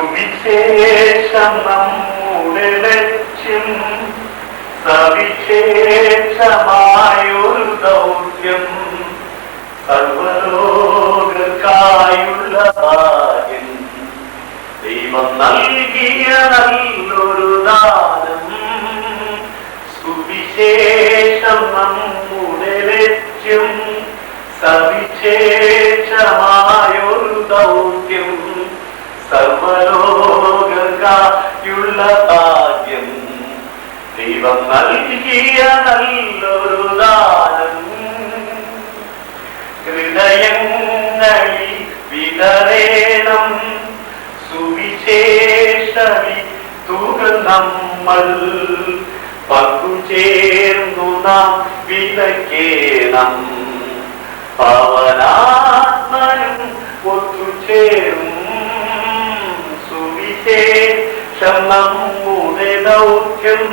സുവിശേഷം നമ്മുടെ ലക്ഷ്യം, സവിശേഷമായൊരു ദൗത്യം, സർവലോകർക്കായുള്ള ഭാഗ്യം, ദൈവം നൽകിയ നല്ലൊരു ദാനം. സുവിശേഷം നമ്മുടെ ലക്ഷ്യം, സവിശേഷമായൊരു ദൗത്യം, സർവലോകർക്കായുള്ള ഭാഗ്യം, ദൈവം നൽകിയ നല്ലൊരു ദാനം. ഹൃദയങ്ങളിൽ വിതറേണം സുവിശേഷവിത്തുകൾ നമ്മൾ, പങ്കുചേർന്നു നാം വിതയ്ക്കേണം. പവനാത്മനും ഒത്തുചേരും സുവിശേഷം നമ്മുടെ ദൗത്യം,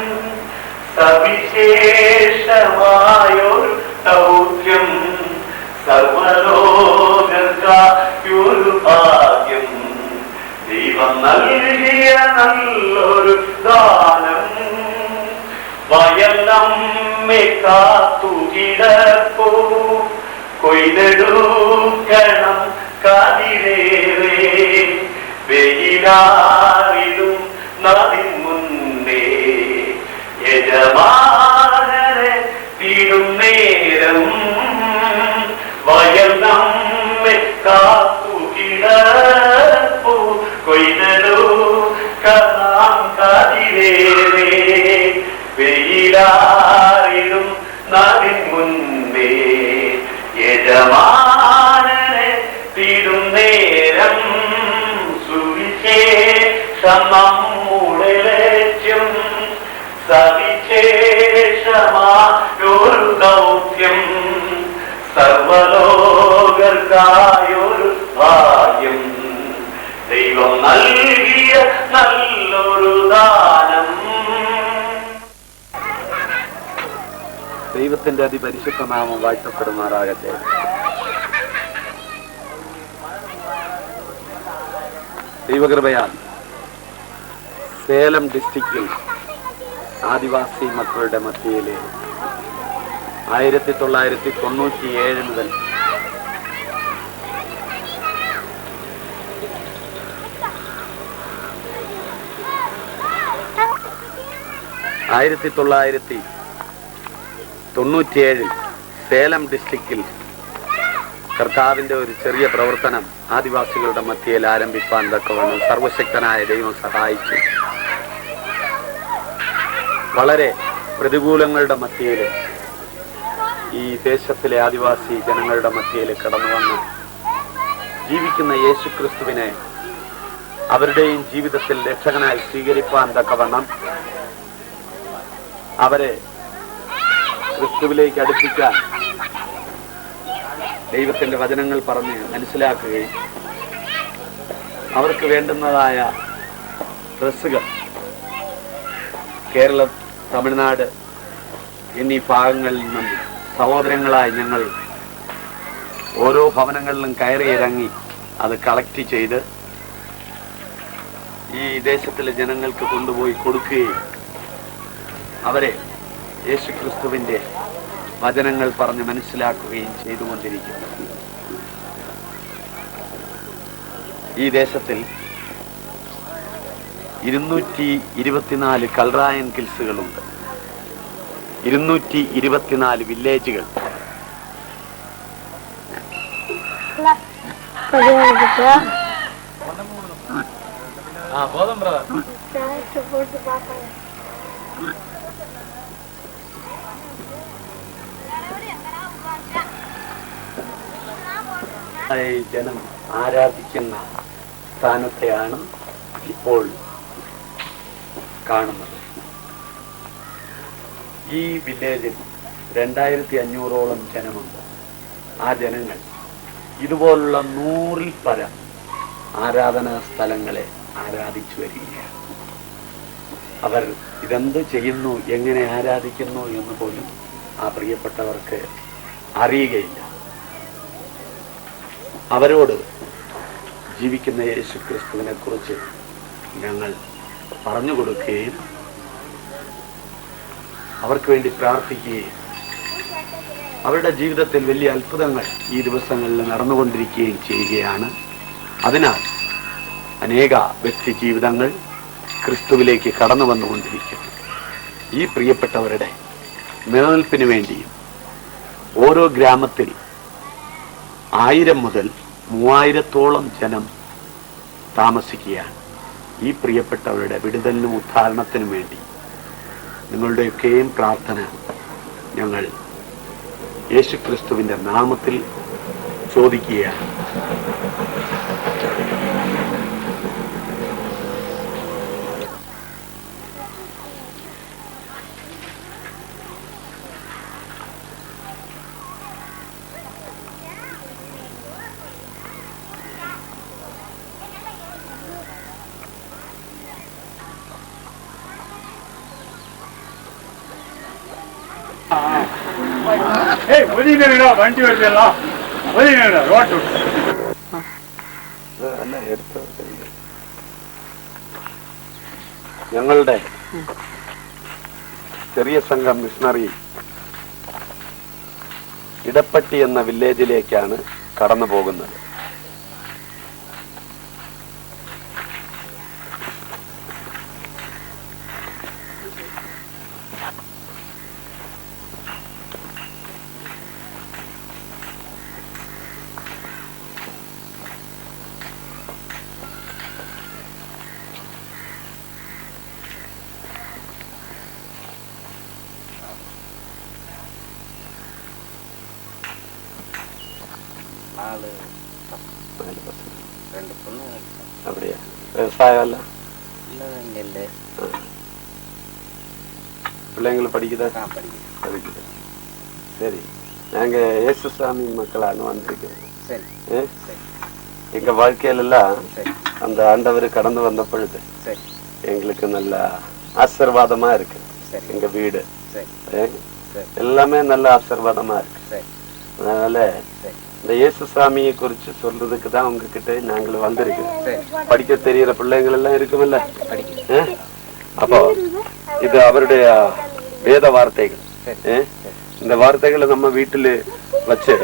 സവിശേഷമായൊരു ദൗത്യം, സർവലോകർക്കായൊരു ഭാഗ്യം, ദൈവം നൽകിയ നല്ലൊരു ദാനം. വയൽ നമ്മെ കാത്തു കിടപ്പൂ, കൊയ്തെടുക്കണം കതിരേറെ, വെയിലാറിടും നദിൻ മുന്നേ, യജമാനരെ തീടും നേരം. വയൽ നമ്മെ കാത്തു കിടപ്പൂ, കൊയ്തെടുക്കണം കതിരേറെ, വെയിലാറിടും നദിൻ മുന്നേ, യജമാനരെ തീടും നേരം. സുവിശേഷം നമ്മുടെ ലക്ഷ്യം, സവിശേഷമായൊരു ദൗത്യം, സർവലോകർക്കായൊരു ഭാഗ്യം, ദൈവം നൽകിയ നല്ലൊരു ദാനം. ദൈവത്തിന്റെ അതിപരിശുദ്ധ നാമം വാഴ്ത്തപ്പെടുമാറാകട്ടെ. ദൈവകൃപയാൽ സേലം ഡിസ്ട്രിക്റ്റിൽ ആദിവാസി മക്കളുടെ മധ്യയിലെ 1997 മുതൽ 1997 സേലം ഡിസ്ട്രിക്റ്റിൽ കർത്താവിന്റെ ഒരു ചെറിയ പ്രവർത്തനം ആദിവാസികളുടെ മധ്യയിൽ ആരംഭിക്കാൻ തക്കവണ്ണം സർവശക്തനായ ദൈവം സഹായിച്ചു. വളരെ പ്രതികൂലങ്ങളുടെ മധ്യയിൽ ഈ ദേശത്തിലെ ആദിവാസി ജനങ്ങളുടെ മധ്യയിൽ കടന്നു വന്ന് ജീവിക്കുന്ന യേശുക്രിസ്തുവിനെ അവരുടെയും ജീവിതത്തിൽ രക്ഷകനായി സ്വീകരിപ്പാൻ തക്കവണ്ണം അവരെ ക്രിസ്തുവിലേക്ക് അടുപ്പിക്കാൻ ദൈവത്തിന്റെ വചനങ്ങൾ പറഞ്ഞ് മനസ്സിലാക്കുകയും അവർക്ക് വേണ്ടുന്നതായ ഡ്രസ്സുകൾ കേരളം, തമിഴ്നാട് എന്നീ ഭാഗങ്ങളിൽ നിന്നും സഹോദരങ്ങളായി ഞങ്ങൾ ഓരോ ഭവനങ്ങളിലും കയറിയിറങ്ങി അത് കളക്ട് ചെയ്ത് ഈ ദേശത്തിലെ ജനങ്ങൾക്ക് കൊണ്ടുപോയി കൊടുക്കുകയും അവരെ യേശുക്രിസ്തുവിന്റെ വചനങ്ങൾ പറഞ്ഞ് മനസ്സിലാക്കുകയും ചെയ്തുകൊണ്ടിരിക്കുന്നു. ഈ ദേശത്തിൽ 224 കൽറായൻ കിൽസുകളുണ്ട്, 224 വില്ലേജുകൾ. ജനം ആരാധിക്കുന്ന സ്ഥാനത്തെയാണ് ഇപ്പോൾ കാണുന്നത്. ഈ വില്ലേജിൽ 2500ഓളം ജനമുണ്ട്. ആ ജനങ്ങൾ ഇതുപോലുള്ള 100ൽ പരം ആരാധനാ സ്ഥലങ്ങളെ ആരാധിച്ചു വരികയാണ്. അവർ ഇതെന്ത് ചെയ്യുന്നു, എങ്ങനെ ആരാധിക്കുന്നു എന്ന് പോലും ആ പ്രിയപ്പെട്ടവർക്ക് അറിയുകയില്ല. അവരോട് ജീവിക്കുന്ന യേശുക്രിസ്തുവിനെ കുറിച്ച് ഞങ്ങൾ പറഞ്ഞു കൊടുക്കുകയും അവർക്ക് വേണ്ടി പ്രാർത്ഥിക്കുകയും അവരുടെ ജീവിതത്തിൽ വലിയ അത്ഭുതങ്ങൾ ഈ ദിവസങ്ങളിൽ നടന്നുകൊണ്ടിരിക്കുകയും ചെയ്യുകയാണ്. അതിനാൽ അനേക വ്യക്തി ജീവിതങ്ങൾ ക്രിസ്തുവിലേക്ക് കടന്നു വന്നുകൊണ്ടിരിക്കുന്നു. ഈ പ്രിയപ്പെട്ടവരുടെ നിലനിൽപ്പിന് വേണ്ടിയും ഓരോ ഗ്രാമത്തിൽ 1000 മുതൽ 3000-ഓളം ജനം താമസിക്കുകയാണ്. ഈ പ്രിയപ്പെട്ടവരുടെ വിടുതലിനും ഉദ്ധാരണത്തിനും വേണ്ടി നിങ്ങളുടെയൊക്കെയും പ്രാർത്ഥന ഞങ്ങൾ യേശുക്രിസ്തുവിന്റെ നാമത്തിൽ ചോദിക്കുകയാണ്. വണ്ടി വരുന്നല്ലോ റോഡ് ഞങ്ങളുടെ ചെറിയ സംഘം മിഷണറി ഇടപ്പട്ടി എന്ന വില്ലേജിലേക്കാണ് കടന്നു പോകുന്നത്. அப்படியா? விவசாயம் இல்ல பிள்ளைங்களை படிக்குதா? படிக்குது. சரி, நாங்க இயேசுசாமி மக்களான வந்திருக்கிறோம். எங்க வாழ்க்கையில எல்லாம் அந்த ஆண்டவர் கடந்து வந்த பொழுது எங்களுக்கு நல்ல ஆசீர்வாதமா இருக்கு. எங்க வீடு எல்லாமே நல்ல ஆசீர்வாதமா இருக்கு. அதனால இந்த இயேசுசாமியை குறிச்சு சொல்றதுக்கு தான் உங்ககிட்ட நாங்கள் வந்திருக்கோம். படிக்க தெரியற பிள்ளைங்கள் எல்லாம் இருக்குமில்ல, அப்போ இது அவருடைய வேத வார்த்தைகள். இந்த வார்த்தைகளை நம்ம வீட்டுல வச்சு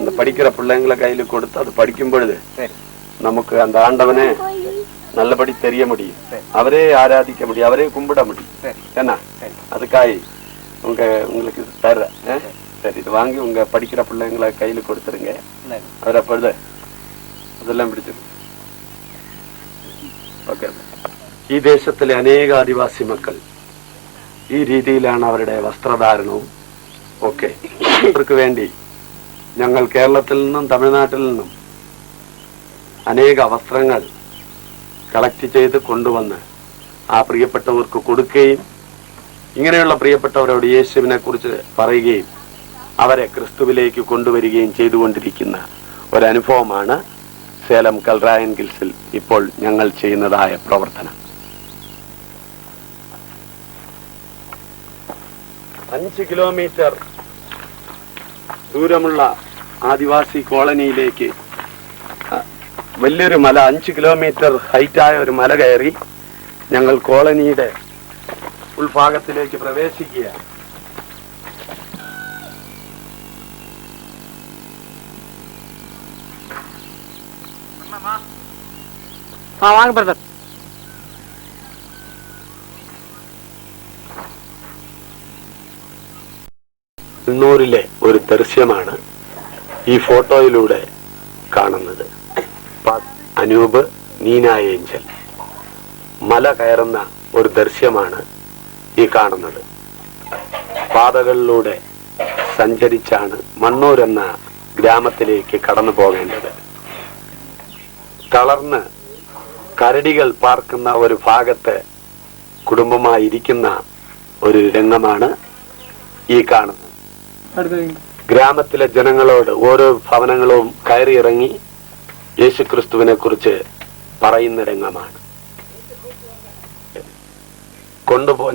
இந்த படிக்கிற பிள்ளைங்களை கையில கொடுத்து அது படிக்கும் பொழுது நமக்கு அந்த ஆண்டவனே நல்லபடி தெரிய முடியும், அவரே ஆராதிக்க முடியும், அவரே கும்பிட முடியும். ஏன்னா அதுக்காய் உங்களுக்கு தர்ற. சரி, இது வாங்கி உங்க படிக்கிற பிள்ளைங்களை கையில கொடுத்துருங்க. அவரை பொழுது അതെല്ലാം പിടിച്ചിരുന്നു. ഓക്കെ. ഈ ദേശത്തിലെ അനേക ആദിവാസി മക്കൾ ഈ രീതിയിലാണ് അവരുടെ വസ്ത്രധാരണവും ഒക്കെ. അവർക്ക് വേണ്ടി ഞങ്ങൾ കേരളത്തിൽ നിന്നും തമിഴ്നാട്ടിൽ നിന്നും അനേക വസ്ത്രങ്ങൾ കളക്ട് ചെയ്ത് കൊണ്ടുവന്ന് ആ പ്രിയപ്പെട്ടവർക്ക് കൊടുക്കുകയും ഇങ്ങനെയുള്ള പ്രിയപ്പെട്ടവരോട് യേശുവിനെ കുറിച്ച് പറയുകയും അവരെ ക്രിസ്തുവിലേക്ക് കൊണ്ടുവരികയും ചെയ്തുകൊണ്ടിരിക്കുന്ന ഒരനുഭവമാണ് സേലം കൽറായൻ ഹിൽസിൽ ഇപ്പോൾ ഞങ്ങൾ ചെയ്യുന്നതായ പ്രവർത്തനം. 5 കിലോമീറ്റർ ദൂരമുള്ള ആദിവാസി കോളനിയിലേക്ക് വലിയൊരു മല, 5 കിലോമീറ്റർ ഹൈറ്റായ ഒരു മല കയറി ഞങ്ങൾ കോളനിയുടെ ഉൾഭാഗത്തിലേക്ക് പ്രവേശിക്കുകയാണ്. കണ്ണൂരിലെ ഒരു ദൃശ്യമാണ് ഈ ഫോട്ടോയിലൂടെ കാണുന്നത്. അനൂപ്, നീന ഏഞ്ചൽ മല കയറുന്ന ഒരു ദൃശ്യമാണ് ഈ കാണുന്നത്. പാതകളിലൂടെ സഞ്ചരിച്ചാണ് മണ്ണൂർ എന്ന ഗ്രാമത്തിലേക്ക് കടന്നു പോകേണ്ടത്. തളർന്ന് കരടികൾ പാർക്കുന്ന ഒരു ഭാഗത്ത് കുടുംബമായി ഇരിക്കുന്ന ഒരു രംഗമാണ് ഈ കാണുന്നത്. ഗ്രാമത്തിലെ ജനങ്ങളോട് ഓരോ ഭവനങ്ങളും കയറിയിറങ്ങി യേശുക്രിസ്തുവിനെ കുറിച്ച് പറയുന്ന രംഗമാണ്.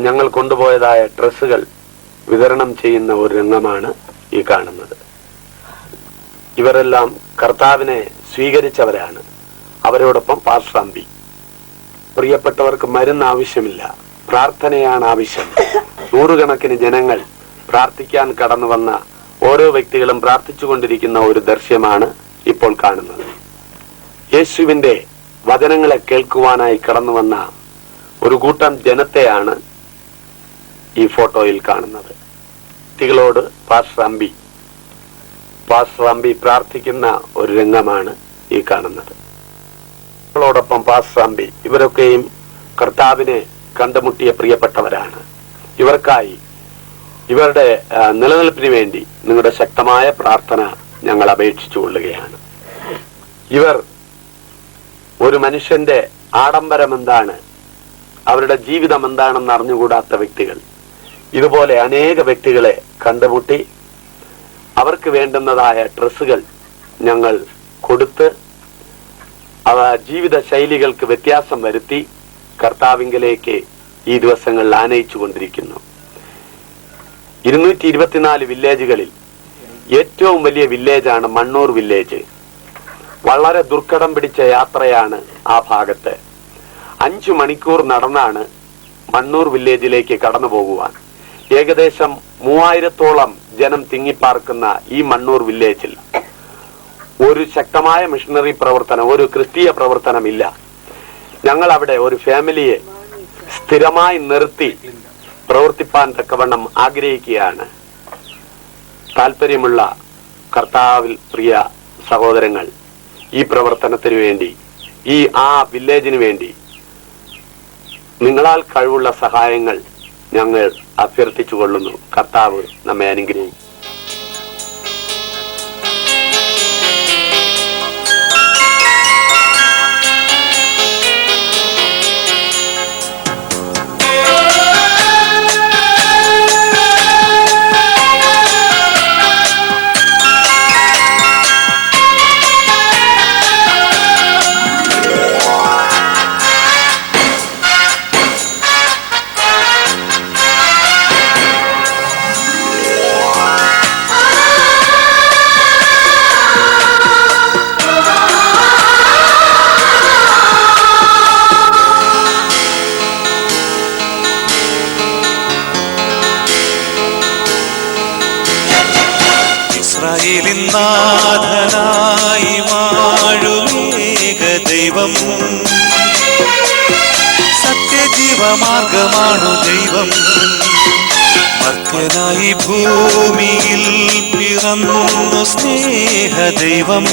ഞങ്ങൾ കൊണ്ടുപോയതായ ഡ്രസ്സുകൾ വിതരണം ചെയ്യുന്ന ഒരു രംഗമാണ് ഈ കാണുന്നത്. ഇവരെല്ലാം കർത്താവിനെ സ്വീകരിച്ചവരാണ്. അവരോടൊപ്പം പാർശ്വാമ്പി പ്രിയപ്പെട്ടവർക്ക് മരുന്ന് ആവശ്യമില്ല, പ്രാർത്ഥനയാണ് ആവശ്യം. നൂറുകണക്കിന് ജനങ്ങൾ പ്രാർത്ഥിക്കാൻ കടന്നു വന്ന ഓരോ വ്യക്തികളും പ്രാർത്ഥിച്ചുകൊണ്ടിരിക്കുന്ന ഒരു ദൃശ്യമാണ് ഇപ്പോൾ കാണുന്നത്. യേശുവിന്റെ വചനങ്ങളെ കേൾക്കുവാനായി കടന്നു വന്ന ഒരു കൂട്ടം ജനത്തെയാണ് ഈ ഫോട്ടോയിൽ കാണുന്നത്. വ്യക്തികളോട് പാസ്റ്റർ അമ്പി പ്രാർത്ഥിക്കുന്ന ഒരു രംഗമാണ് ഈ കാണുന്നത്. ോടൊപ്പം പാസ്റ്റർ അമ്പി, ഇവരൊക്കെയും കർത്താവിനെ കണ്ടുമുട്ടിയ പ്രിയപ്പെട്ടവരാണ്. ഇവർക്കായി, ഇവരുടെ നിലനിൽപ്പിന് വേണ്ടി നിങ്ങളുടെ ശക്തമായ പ്രാർത്ഥന ഞങ്ങൾ അപേക്ഷിച്ചു കൊള്ളുകയാണ്. ഇവർ ഒരു മനുഷ്യന്റെ ആഡംബരം എന്താണ്, അവരുടെ ജീവിതം എന്താണെന്ന് അറിഞ്ഞുകൂടാത്ത വ്യക്തികൾ. ഇതുപോലെ അനേക വ്യക്തികളെ കണ്ടുമുട്ടി അവർക്ക് വേണ്ടുന്നതായ ഡ്രസ്സുകൾ ഞങ്ങൾ കൊടുത്ത് അവ ജീവിത ശൈലികൾക്ക് വ്യത്യാസം വരുത്തി കർത്താവിങ്കലേക്ക് ഈ ദിവസങ്ങളിൽ ആനയിച്ചു കൊണ്ടിരിക്കുന്നു. 224 വില്ലേജുകളിൽ ഏറ്റവും വലിയ വില്ലേജാണ് മണ്ണൂർ വില്ലേജ്. വളരെ ദുർഘടം പിടിച്ച യാത്രയാണ് ആ ഭാഗത്ത്. 5 മണിക്കൂർ നടന്നാണ് മണ്ണൂർ വില്ലേജിലേക്ക് കടന്നു പോകുവാൻ. ഏകദേശം 3000-ഓളം ജനം തിങ്ങിപ്പാർക്കുന്ന ഈ മണ്ണൂർ വില്ലേജിൽ ഒരു ശക്തമായ മിഷണറി പ്രവർത്തനം, ഒരു ക്രിസ്തീയ പ്രവർത്തനമില്ല. ഞങ്ങൾ അവിടെ ഒരു ഫാമിലിയെ സ്ഥിരമായി നിർത്തി പ്രവർത്തിപ്പാൻ തക്കവണ്ണം ആഗ്രഹിക്കുകയാണ്. താല്പര്യമുള്ള കർത്താവിൽ പ്രിയ സഹോദരങ്ങൾ ഈ പ്രവർത്തനത്തിന് വേണ്ടി, ആ വില്ലേജിന് വേണ്ടി നിങ്ങളാൽ കഴിവുള്ള സഹായങ്ങൾ ഞങ്ങൾ അഭ്യർത്ഥിച്ചു കൊള്ളുന്നു. കർത്താവ് നമ്മെ അനുഗ്രഹിക്കും. നാഥനായി വാഴുമേക ദൈവം, സത്യജീവമാർഗമാണു ദൈവം. ഭക്തനായി ഭൂമിയിൽ പിറന്നു സ്നേഹ ദൈവം.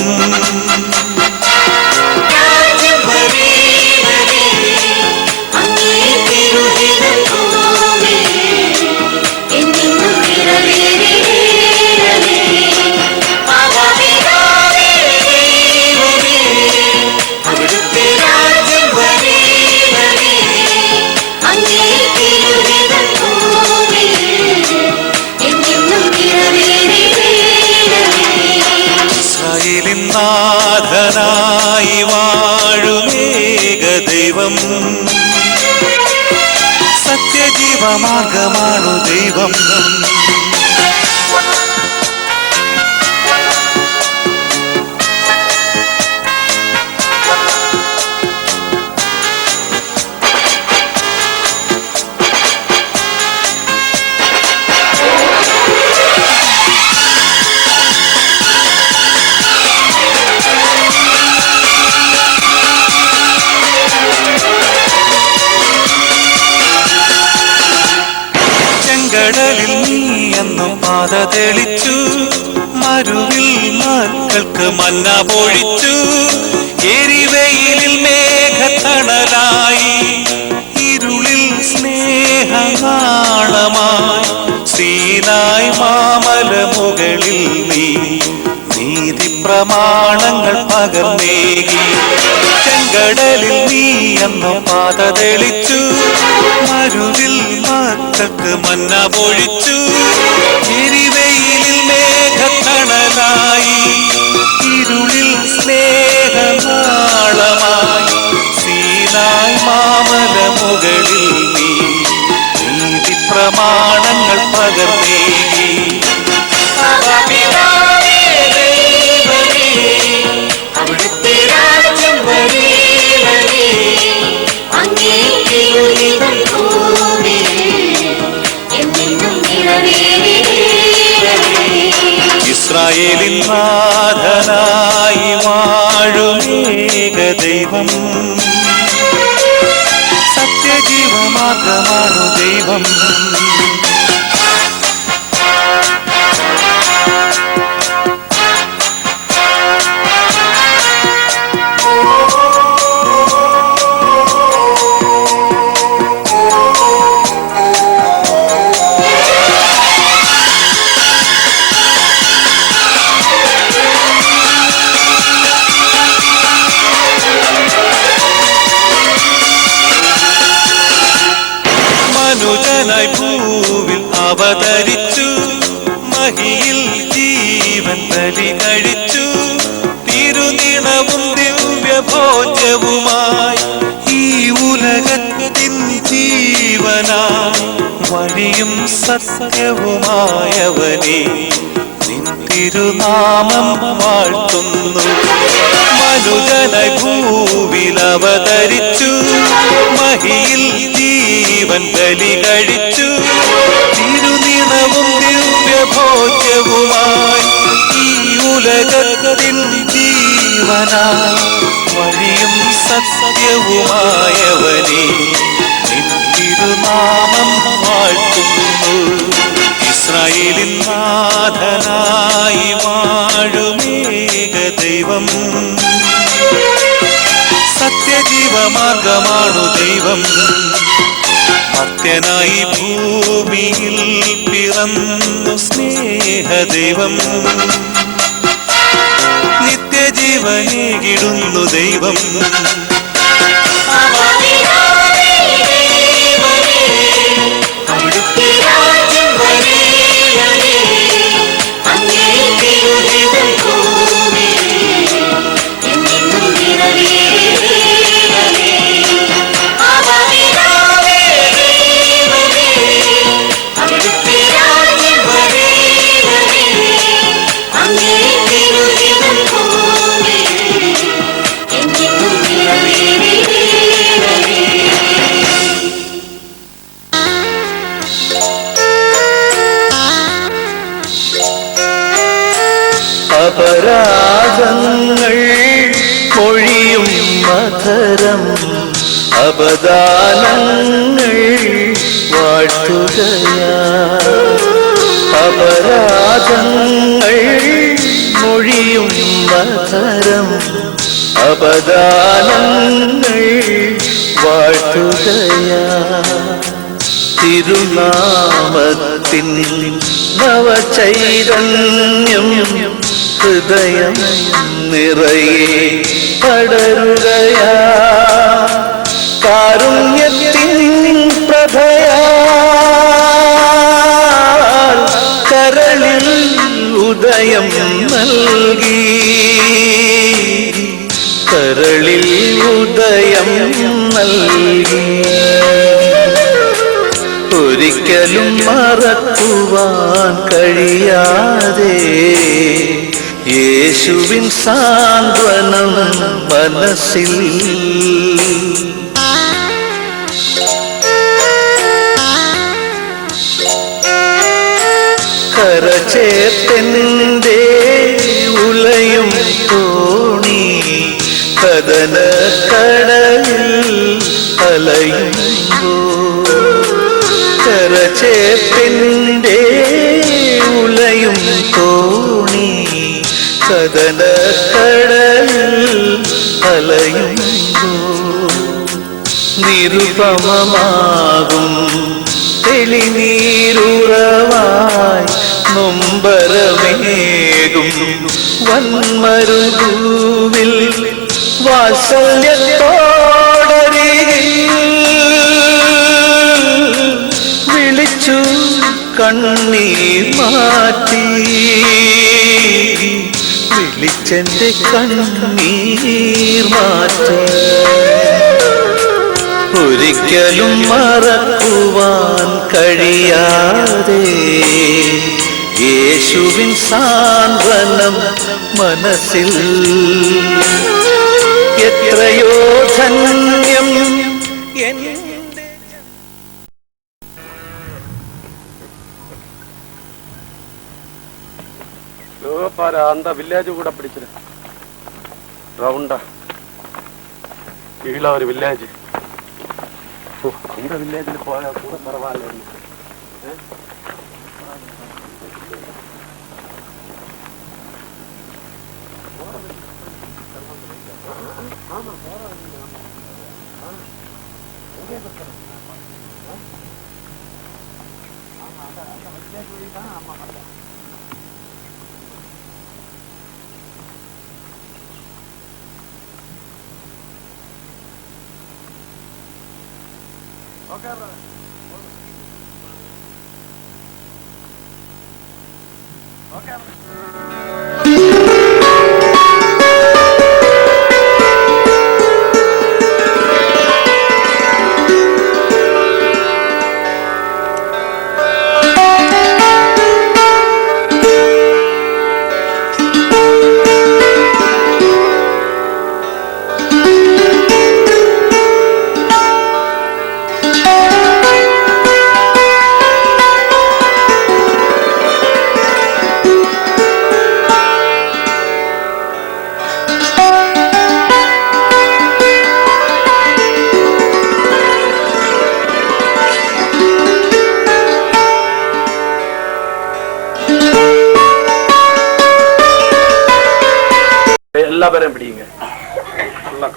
നാഥനായി വാഴുമേക ദൈവം, സത്യജീവമാർഗമാണു ദൈവം. കടലിൽ നീ എന്നു പാത തെളിച്ചു, മരുവിൽ മക്കൾക്ക് മന്ന പൊഴിച്ചു. എരിവെയിലിൽ മേഘത്തണലായി, ഇരുളിൽ സ്നേഹനാളമായി. സീനായ് മാമല മുകളിൽ നീ നീതി പ്രമാണങ്ങൾ പകർന്നേകി. ചെങ്കടലിൽ നീ എന്നു പാത തെളിച്ചു, മരുവിൽ മക്കൾക്ക് മന്ന പൊഴിച്ചു. എരിവെയിലിൽ മേഘത്തണലായി, ഇരുളിൽ സ്നേഹനാളമായി. സീനായ് മാമല മുകളിൽ നീ നീതി പ്രമാണങ്ങൾ പകർന്നേകി. അവിടുത്തെ രാജ്യം വരേണമേ, അങ്ങേ ദൈവം, സത്യജീവമാർഗമാണു ദൈവം. മനുജനായി ഭൂവിൽ അവതരിച്ചു, മഹിയിൽ ജീവൻ ബലി കഴിച്ചു. തിരുനിണവും ദിവ്യഭോജ്യവുമായി ഈ ഉലകത്തിൻ ജീവനായി വഴിയും സത്യവുമായവനെ നിൻ തിരുനാമം വാഴ്ത്തുന്നു. മനുജനായി ഭൂവിൽ അവതരിച്ചു, മഹിയിൽ ജീവൻ ബലി കഴിച്ചു. തിരുനിണവും ദിവ്യഭോജ്യവുമായി ഈ ഉലകത്തിൻ ജീവനായി വഴിയും സത്യവുമായവനെ നിൻ തിരുനാമം വാഴ്ത്തുന്നു. ഇസ്രായേലിൻ നാഥനായി വാഴുമേക ദൈവം, സത്യജീവമാർഗമാണു ദൈവം. മർത്യനായി ഭൂമിയിൽ പിറന്നു സ്നേഹദൈവം, നിത്യജീവനേകിടുന്നു ദൈവം. അപരാധങ്ങൾ മൊഴിയും മധുരം, അപദാനങ്ങൾ വാഴ്ത്തുകയാ. അപരാധങ്ങൾ മൊഴിയും മധുരം, അപദാനങ്ങൾ വാഴ്ത്തുകയാ. തിരുനാമത്തിൻ നവചൈതന്യം ഹൃദയം നിറയെ പടരുകയാ. കാരുണ്യത്തിൻ പ്രഭയാൽ കരളിൽ ഉദയം നൽകി, കരളിൽ ഉദയം നൽകി. ഒരിക്കലും മറക്കുവാൻ കഴിയാതെ യേശുവിൻ സാന്ത്വനം മനസ്സിൽ. കരചേർത്തന്റെ ഉലയും തോണി കദന കടലിൽ അലയുമ്പോ, കരചേർത്തന്റെ ഉലയും തോണി കദന കടലിൽ അലയുമ്പോ, നിരുപമമാകും തെളിനീരുറവായി നൊമ്പരമേകും വന്മരുഭൂവിൽ വാത്സല്യത്തോടരികിൽ വിളിച്ചു കണ്ണീർ മാറ്റി, വിളിച്ചെന്റെ കണ്ണീർ മാറ്റി. ഒരിക്കലും മറക്കുവാൻ കഴിയാതെ യേശുവിൻ സാന്ത്വനം മനസ്സിൽ. എത്രയോ ധന്യം എന്റെ. அந்த வில்லேஜ் கூட பிடிச்சிரு ரவுண்டா கீழே ஒரு வில்லேஜ். அந்த வில்லேஜில் போக கூட பரவாயில்ல. எல்லாரும் பிடிங்க.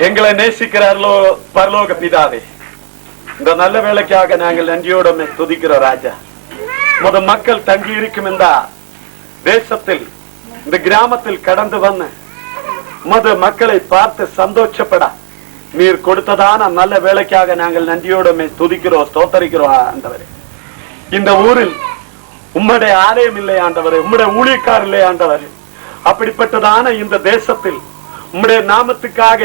எங்களை நேசிக்கிறார்களோ பரலோக பிதாவே, இந்த நல்ல வேலைக்காக நாங்கள் நன்றியோட துதிக்கிறோம் ராஜா. மக்கள் தங்கி இருக்கும் இந்த தேசத்தில், இந்த கிராமத்தில் கடந்து வந்து மக்களை பார்த்து சந்தோஷப்பட நீர் கொடுத்ததான நல்ல வேலைக்காக நாங்கள் நன்றியோட துதிக்கிறோம், ஸ்தோத்தரிக்கிறோம் ஆண்டவரே. இந்த ஊரில் உம்முடைய ஆலயம் இல்லை ஆண்டவரே, உம்முடைய ஊழியக்காரர் இல்லை ஆண்டவரே. அப்படிப்பட்டதான இந்த தேசத்தில் உம்முடைய நாமத்துக்காக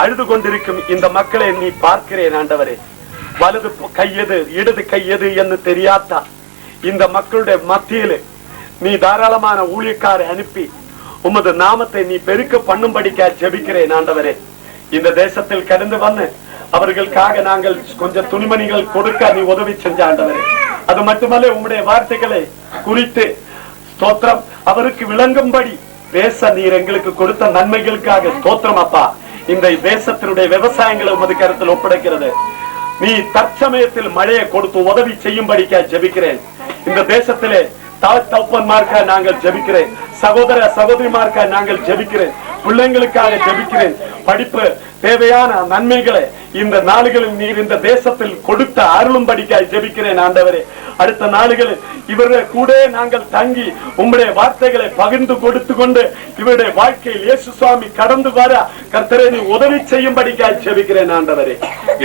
அழுது கொண்டிருக்கும் இந்த மக்களை நீ பார்க்கிறேன் ஆண்டவரே. வலது கையது இடது கையது என்று தெரியாதா இந்த மக்களுடைய மத்தியிலே நீ தாராளமான ஊழியக்காரை அனுப்பி உமது நாமத்தை நீ பெருக்க பண்ணும்படிக்க ஜெபிக்கிறேன் ஆண்டவரே. இந்த தேசத்தில் கடந்து வந்து அவர்களுக்காக நாங்கள் கொஞ்சம் துணிமணிகள் கொடுக்க நீ உதவி செஞ்ச ஆண்டவரே. அது மட்டுமல்ல, உம்முடைய வார்த்தைகளை குறித்து ஸ்தோத்திரம் அவருக்கு விளங்கும்படி பேச நீர் எங்களுக்கு கொடுத்த நன்மைகளுக்காக ஸ்தோத்திரம் அப்பா. இந்த தேசத்தினுடைய விவசாயங்களை உமது கருத்தில் ஒப்படைக்கிறது. நீ தற்சமயத்தில் மழையை கொடுத்து உதவி செய்யும்படிக்க ஜெபிக்கிறேன். இந்த தேசத்திலே தகப்பன்மார்க்க நாங்கள் ஜெபிக்கிறேன், சகோதர சகோதரிமார்க்க நாங்கள் ஜெபிக்கிறேன், பிள்ளைங்களுக்காக ஜெபிக்கிறேன். படிப்பு தேவையான நன்மைகளை இந்த நாடுகளில் நீர் இந்த தேசத்தில் கொடுத்த அருளும்படிக்காய் ஜெபிக்கிறேன் ஆண்டவரே. அடுத்த நாடுகளில் இவர்கள் கூட நாங்கள் தங்கி உம்முடைய வார்த்தைகளை பகிர்ந்து கொடுத்து கொண்டு இவருடைய வாழ்க்கையில் இயேசு சுவாமி கடந்து வர கர்த்தரே நீ உதவி செய்யும்படிக்காய் ஜெபிக்கிறேன் ஆண்டவரே.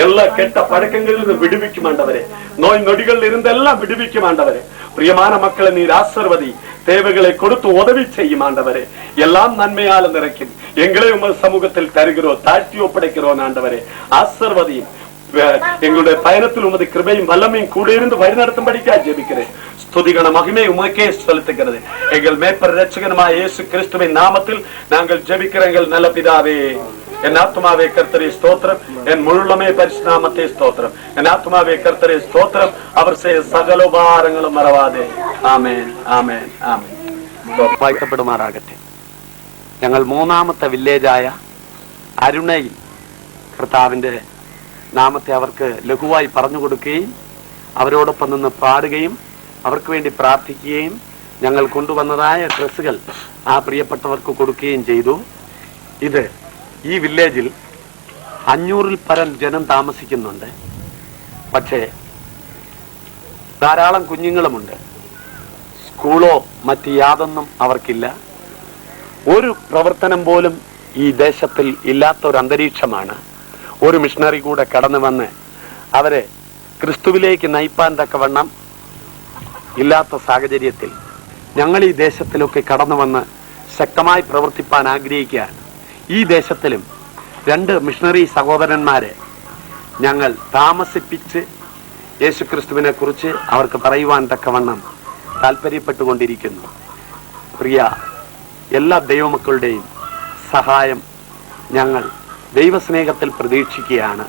எல்லா கெட்ட பழக்கங்களிலிருந்து விடுவிக்கும் ஆண்டவரே, நோய் நொடிகள் இருந்தெல்லாம் விடுவிக்கும் ஆண்டவரே. பிரியமான மக்களை நீர் ஆசீர்வதி, தேவைகளை கொடுத்து உதவி செய்யும் ஆண்டவரே. எல்லாம் நன்மையால் நிறைக்கும். எங்களை உமது சமூகத்தில் தருகிறோம், தாழ்த்தி ஒப்படைக்கிறோம் ஆண்டவரே. ஆசீர்வதியும் எங்களுடைய பயணத்தில் உமது கிருபையும் வல்லமையும் கூட இருந்து வழிநடத்தும்படிக்கா ஜெபிக்கிறேன். ஸ்துதிகன மகிமை உமக்கே செலுத்துகிறது. எங்கள் மேற்பர் இரட்சகனுமாய் இயேசு கிறிஸ்துவின் நாமத்தில் நாங்கள் ஜெபிக்கிற எங்கள் நல்ல பிதாவே. என் ஆத்மாவே கர்த்தரே ஸ்தோத்திரம், என் முழுமே பரிசுத்த நாமத்தே ஸ்தோத்திரம். என் ஆத்மாவே கர்த்தரே ஸ்தோத்திரம், அவர் செய்ய சகல உபகாரங்களும் மறவாதே. ആമേൻ ആമേൻ ആമേൻ. വാഴ്ത്തപ്പെടുമാറാകട്ടെ. ഞങ്ങൾ മൂന്നാമത്തെ വില്ലേജായ അരുണയിൽ കർത്താവിന്റെ നാമത്തെ അവർക്ക് ലഘുവായി പറഞ്ഞു കൊടുക്കുകയും അവരോടൊപ്പം നിന്ന് പാടുകയും അവർക്ക് വേണ്ടി പ്രാർത്ഥിക്കുകയും ഞങ്ങൾ കൊണ്ടുവന്നതായ ഡ്രസ്സുകൾ ആ പ്രിയപ്പെട്ടവർക്ക് കൊടുക്കുകയും ചെയ്തു. ഇത് ഈ വില്ലേജിൽ 500-ൽ പരം ജനം താമസിക്കുന്നുണ്ട്. പക്ഷേ ധാരാളം കുഞ്ഞുങ്ങളുമുണ്ട്. സ്കൂളോ മറ്റ് യാതൊന്നും അവർക്കില്ല. ഒരു പ്രവർത്തനം പോലും ഈ ദേശത്തിൽ ഇല്ലാത്ത ഒരു അന്തരീക്ഷമാണ്. ഒരു മിഷണറി കൂടെ കടന്നു വന്ന് അവരെ ക്രിസ്തുവിലേക്ക് നയിപ്പാൻ തക്കവണ്ണം ഇല്ലാത്ത സാഹചര്യത്തിൽ ഞങ്ങൾ ഈ ദേശത്തിലൊക്കെ കടന്നു വന്ന് ശക്തമായി പ്രവർത്തിപ്പാൻ ആഗ്രഹിക്കുകയാണ്. ഈ ദേശത്തിലും 2 മിഷണറി സഹോദരന്മാരെ ഞങ്ങൾ താമസിപ്പിച്ച് യേശുക്രിസ്തുവിനെ കുറിച്ച് അവർക്ക് പറയുവാൻ തക്കവണ്ണം താല്പര്യപ്പെട്ടുകൊണ്ടിരിക്കുന്നു. പ്രിയ എല്ലാ ദൈവമക്കളുടെയും സഹായം ഞങ്ങൾ ദൈവസ്നേഹത്തിൽ പ്രതീക്ഷിക്കുകയാണ്.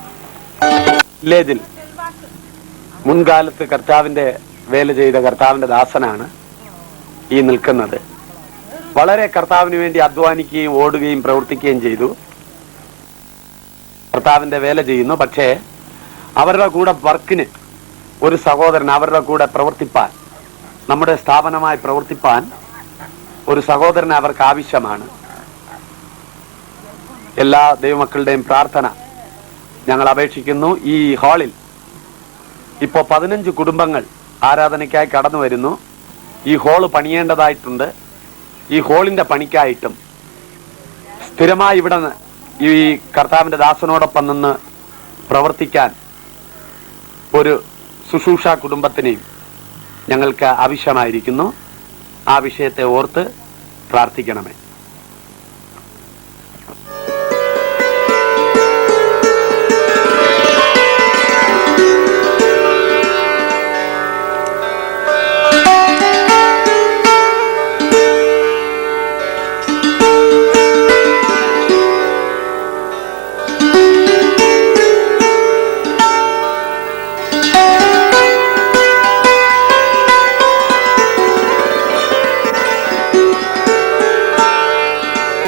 വില്ലേജിൽ മുൻകാലത്ത് കർത്താവിന്റെ വേല ചെയ്ത കർത്താവിന്റെ ദാസനാണ് ഈ നിൽക്കുന്നത്. വളരെ കർത്താവിന് വേണ്ടി അധ്വാനിക്കുകയും ഓടുകയും പ്രവർത്തിക്കുകയും ചെയ്തു. കർത്താവിന്റെ വേല ചെയ്യുന്നു. പക്ഷേ അവരുടെ കൂടെ വർക്കിന് ഒരു സഹോദരൻ, അവരുടെ കൂടെ പ്രവർത്തിപ്പാൻ, നമ്മുടെ സ്ഥാപനമായി പ്രവർത്തിപ്പാൻ ഒരു സഹോദരൻ അവർക്ക് ആവശ്യമാണ്. എല്ലാ ദൈവമക്കളുടെയും പ്രാർത്ഥന ഞങ്ങൾ അപേക്ഷിക്കുന്നു. ഈ ഹാളിൽ ഇപ്പോൾ 15 കുടുംബങ്ങൾ ആരാധനയ്ക്കായി കടന്നു വരുന്നു. ഈ ഹാള് പണിയേണ്ടതായിട്ടുണ്ട്. ഈ ഹാളിന്റെ പണിക്കായിട്ടും സ്ഥിരമായി ഇവിടെ ഈ കർത്താവിന്റെ ദാസനോടൊപ്പം നിന്ന് പ്രവർത്തിക്കാൻ ഒരു ശുശ്രൂഷ കുടുംബത്തിനെയും ഞങ്ങൾക്ക് ആവശ്യമായിരിക്കുന്നു. ആ വിഷയത്തെ ഓർത്ത് പ്രാർത്ഥിക്കണമേ.